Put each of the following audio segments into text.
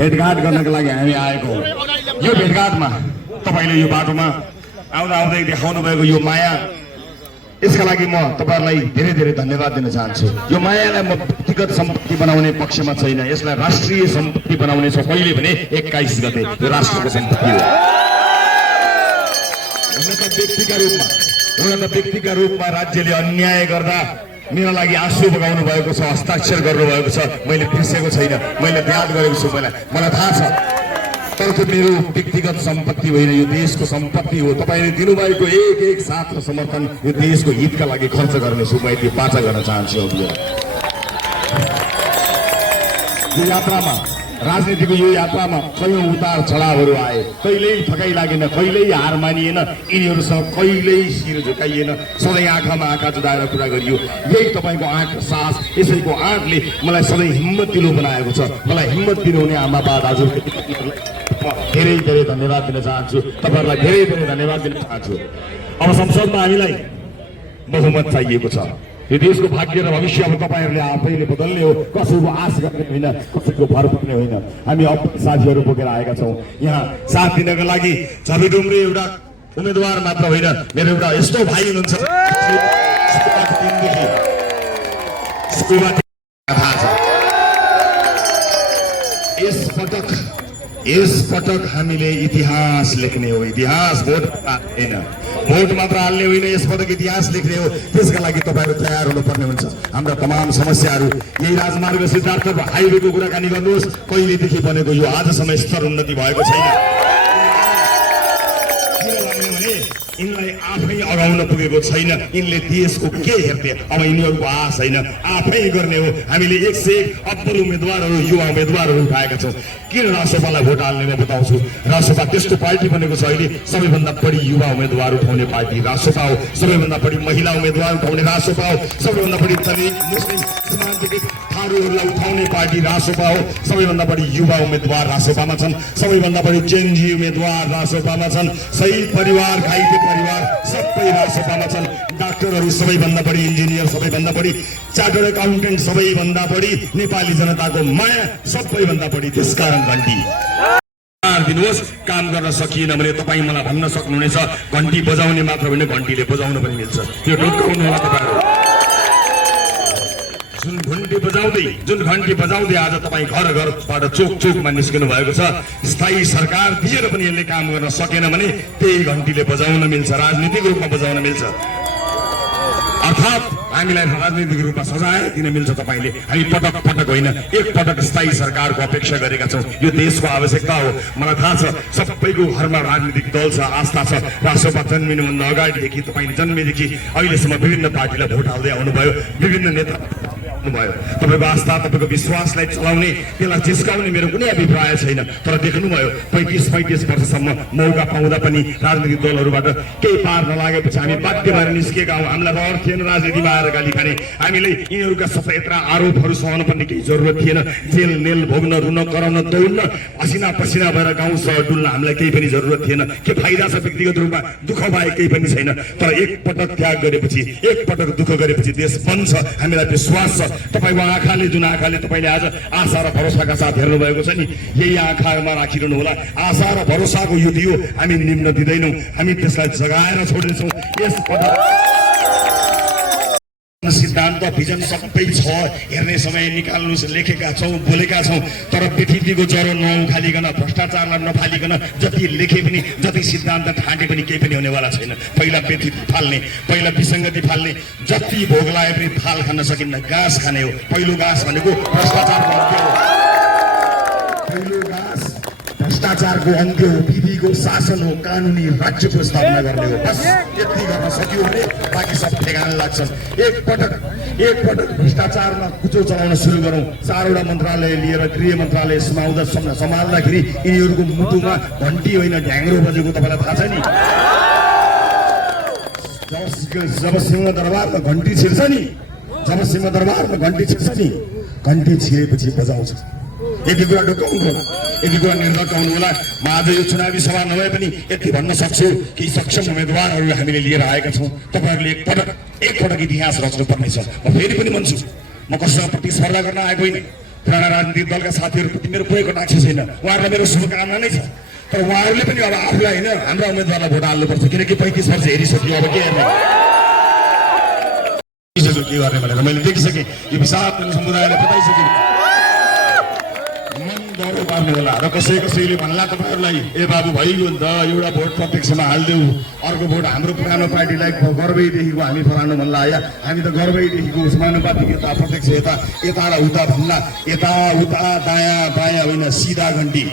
भेटघाट गर्नको लागि हामी आएको हो। यो भेटघाटमा तपाईले यो बाटोमा आउँदा आउँदै देखाउनु भएको यो माया, यसका लागि म तपाईहरुलाई धेरै धेरै धन्यवाद दिन चाहन्छु। यो मायालाई म व्यक्तिगत सम्पत्ति बनाउने पक्षमा छैन, यसलाई राष्ट्रिय सम्पत्ति बनाउने छ। कहिले भने 21 गते यो राष्ट्रको सम्पत्ति हो। व्यक्तिका रूपमा राज्यले अन्याय गर्दा मेरो लागि आँसु बगाउनु भएको छ, हस्ताक्षर गर्नु भएको छ। मैले बिर्सेको छैन, मैले याद गरेको छु। मलाई थाहा छ, तर त्यो मेरो व्यक्तिगत सम्पत्ति होइन, यो देशको सम्पत्ति हो। तपाईले दिनुभएको एक साथ र समर्थन यो देशको हितका लागि खर्च गर्नेछु। म यति बाचा गर्न चाहन्छु। यो यात्रामा, राजनीतिको यो यात्रामा कयौं उतार चढावहरू आए। कहिल्यै ठकाइ लागेन, कहिल्यै हार मानिएन, यिनीहरूसँग कहिल्यै शिर झुकाइएन। सधैँ आँखामा आँखा जुदाएर कुरा गरियो। यही तपाईको आँट र साहस, यसैको आँटले मलाई सधैँ हिम्मत दिनु बनाएको छ। मलाई हिम्मत दिनुहुने आमा बा दाजु धेरै धेरै धन्यवाद दिन चाहन्छु। तपाईहरुलाई धेरै धेरै धन्यवाद दिन चाहन्छु। अब संसदमा हामीलाई बहुमत चाहिएको छ। यो देशको भाग्य र भविष्य अब तपाईहरुले आफैले बदल्ने हो। कसैको आश गर्ने होइन, कसैको भर पर्ने होइन। हामी अपन साथीहरू बोकेर आएका छौँ। यहाँ साथ दिनका लागि झबीडुम्रे एउटा उम्मेदवार मात्र होइन, मेरो एउटा यस्तो भाइ हुनुहुन्छ। यस पटक हामीले इतिहास लेख्ने हो। इतिहास भोट होइन, भोट मात्र हाल्ने होइन, यस पटक इतिहास लेख्ने हो। त्यसका लागि तपाईहरु तयार हुनुपर्ने हुन्छ। हाम्रा तमाम समस्याहरू, यही राजमार्ग सिद्धार्थ हाइवेको कुराकानी गर्नुहोस्, कहिलेदेखि बनेको यो आजसम्म स्तर उन्नति भएको छैन। यिनलाई आफै अगाउन पुगेको छैन। यिनले देशको के हेर्थे? अब यिनीहरूको आश होइन, आफै गर्ने हो। हामीले 101 अब्बल उम्मेदवारहरू, युवा उम्मेदवारहरू उठाएका छौँ। किन रासोपालाई भोट हाल्ने म बताउँछु। रासोपा त्यस्तो पार्टी बनेको छ अहिले, सबैभन्दा बढी युवा उम्मेदवार उठाउने पार्टी रासोपा हो। सबैभन्दा बढी महिला उम्मेदवार उठाउने रासोपा हो। सबैभन्दा बढी दलित, मुस्लिम, समाजदेखि थारूहरूलाई उठाउने पार्टी रासोपा हो। सबैभन्दा बढी युवा उम्मेदवार रासोपामा छन्। सबैभन्दा बढी जेनजी उम्मेदवार रासोपामा छन्। शहीद परिवार, घाइते परिवार सबै रासोपामा छन्। डाक्टरहरू सबैभन्दा बढी, इन्जिनियर सबैभन्दा बढी, चार्टर्ड एकाउन्टेन्ट सबैभन्दा बढी, नेपाली जनताको माया सबैभन्दा बढी। त्यसकारण घण्टी दिनुहोस्। काम गर्न सकिएन भने तपाईँ मलाई भन्न सक्नुहुनेछ, घण्टी बजाउने मात्र होइन, घण्टीले बजाउन पनि मिल्छ। त्यो ढुक्काउनु होला तपाईहरु। जुन घण्टी बजाउँदै आज तपाईँ घर घरबाट चोक चोकमा निस्किनु भएको छ। स्थायी सरकार दिएर पनि यसले काम गर्न सकेन भने त्यही घण्टीले बजाउन मिल्छ, राजनीतिक रूपमा बजाउन मिल्छ। अर्थात् हामीलाई राजनीतिक रूपमा सजाय दिन मिल्छ तपाईले। हामी पटक पटक होइन, एक पटक स्थायी सरकारको अपेक्षा गरेका छौँ। यो देशको आवश्यकता हो। मलाई थाहा छ, सबैको घरमा राजनीतिक दल छ, आस्था छ। रासोपा जन्मिनुभन्दा अगाडिदेखि, तपाईँले जन्मेदेखि अहिलेसम्म विभिन्न पार्टीलाई भोट हाल्दै आउनुभयो, विभिन्न नेता भयो। तपाईँको आस्था, तपाईँको विश्वासलाई चलाउने, त्यसलाई जिस्काउने मेरो कुनै अभिप्राय छैन। तर देख्नुभयो 35 वर्षसम्म मौका पाउँदा पनि राजनीतिक दलहरूबाट केही पार नलागेपछि हामी बाध्य भएर निस्केका हौँ। हामीलाई रहर थिएन राजनीतिमा आएर गाली खाने। हामीले यिनीहरूका सफेद्रा आरोपहरू सहन पर्ने केही जरुरत थिएन। जेल नेल भोग्न, रुन, कराउन, दौड्न, पसिना पसिना भएर गाउँ सहर डुल्न हामीलाई केही पनि जरुरत थिएन। के फाइदा छ व्यक्तिगत रूपमा? दुःख बाहेक केही पनि छैन। तर एक पटक त्याग गरेपछि, एक पटक दुःख गरेपछि देश बन्छ। हामीलाई विश्वास छ। तपाईको आँखाले, जुन आँखाले तपाईले आज आशा र भरोसाका साथ हेर्नु भएको छ नि, यही आँखामा राखिरहनु होला। आशा र भरोसाको यो दियो हामी निम्न दिँदैनौँ, हामी त्यसलाई जगाएर छोड्नेछौँ। यस पटक सिद्धान्त, भिजन सबै छ। हेर्ने समय निकाल्नु लेखेका छौँ, बोलेका छौँ। तर पृथ्वीको ज्वरो नउखालिकन, भ्रष्टाचारलाई नफालिकन जति लेखे पनि, जति सिद्धान्त ठाने पनि केही पनि हुनेवाला छैन। पहिला पृथ्वी फाल्ने, पहिला विसङ्गति फाल्ने, जति भोग लाए पनि थाल खान सकिन्न, घाँस खाने हो। पहिलो घाँस भनेको भ्रष्टाचारको अन्त्य हो। पहिलो घाँस भ्रष्टाचारको अन्त्य हो, विधिको शासन हो, कानुनी राज्यको स्थापना गर्ने हो। बस यति गर्न सक्यो भने बाँकी सब ठेगान लाग्छन्। एक पटक भ्रष्टाचारमा कुचो चलाउन सुरु गरौँ। 4वटा मन्त्रालय लिएर गृह मन्त्रालय सम्हाल्दाखेरि यिनीहरूको मुटुमा घण्टी होइन, ढ्याङ्ग्रो बजेको तपाईँलाई थाहा छ नि। जब सिंहदरबारमा घण्टी छिर्छ नि, घण्टी छिरेपछि बजाउँछ। यति कुरा ढुकाउनु होला, यति कुरा निर्धक्काउनु होला। म आज यो चुनावी सभा नभए पनि यति भन्न सक्छु कि सक्षम उम्मेदवारहरू हामीले लिएर आएका छौँ। तपाईँहरूले एकपटक इतिहास रच्नु पर्नेछ। म फेरि पनि भन्छु, म कसैसँग प्रतिस्पर्धा गर्न आएको होइन। पुराना राजनीतिक दलका साथीहरूप्रति मेरो कोही कटाक्ष छैन, उहाँहरूलाई मेरो शुभकामना नै छ। तर उहाँहरूले पनि अब आफूलाई होइन हाम्रा उम्मेदवारलाई भोट हाल्नुपर्छ, किनकि 35 वर्ष हेरिसक्यो, अब के हेर्ने के गर्ने भनेर मैले देखिसकेँ। यो विशाल समुदायले बताइसकेँ। मन गौरव पार्नु होला र कसैले भन्ला तपाईँहरूलाई ए बाबु भइगयो नि त, एउटा भोट प्रत्यक्षमा हालिदेऊ, अर्को भोट हाम्रो पुरानो पार्टीलाई गर्वैदेखिको हामी फलानु भन्ला, या हामी त गर्वैदेखिको समानुपातिक यता प्रत्यक्ष यता यता र उता भन्ला, यता उता दायाँ बायाँ होइन सिधा घन्टी,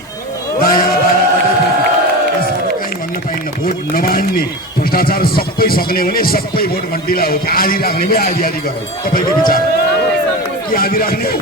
दायाँ बायाँ कतै भन्न पाइन्न। भोट नमान्ने भ्रष्टाचार सबै सक्ने भने सबै भोट घन्टीलाई हो कि आधी राख्ने भए आधी आधी गरौँ। तपाईँको विचार के आधी राख्ने हो?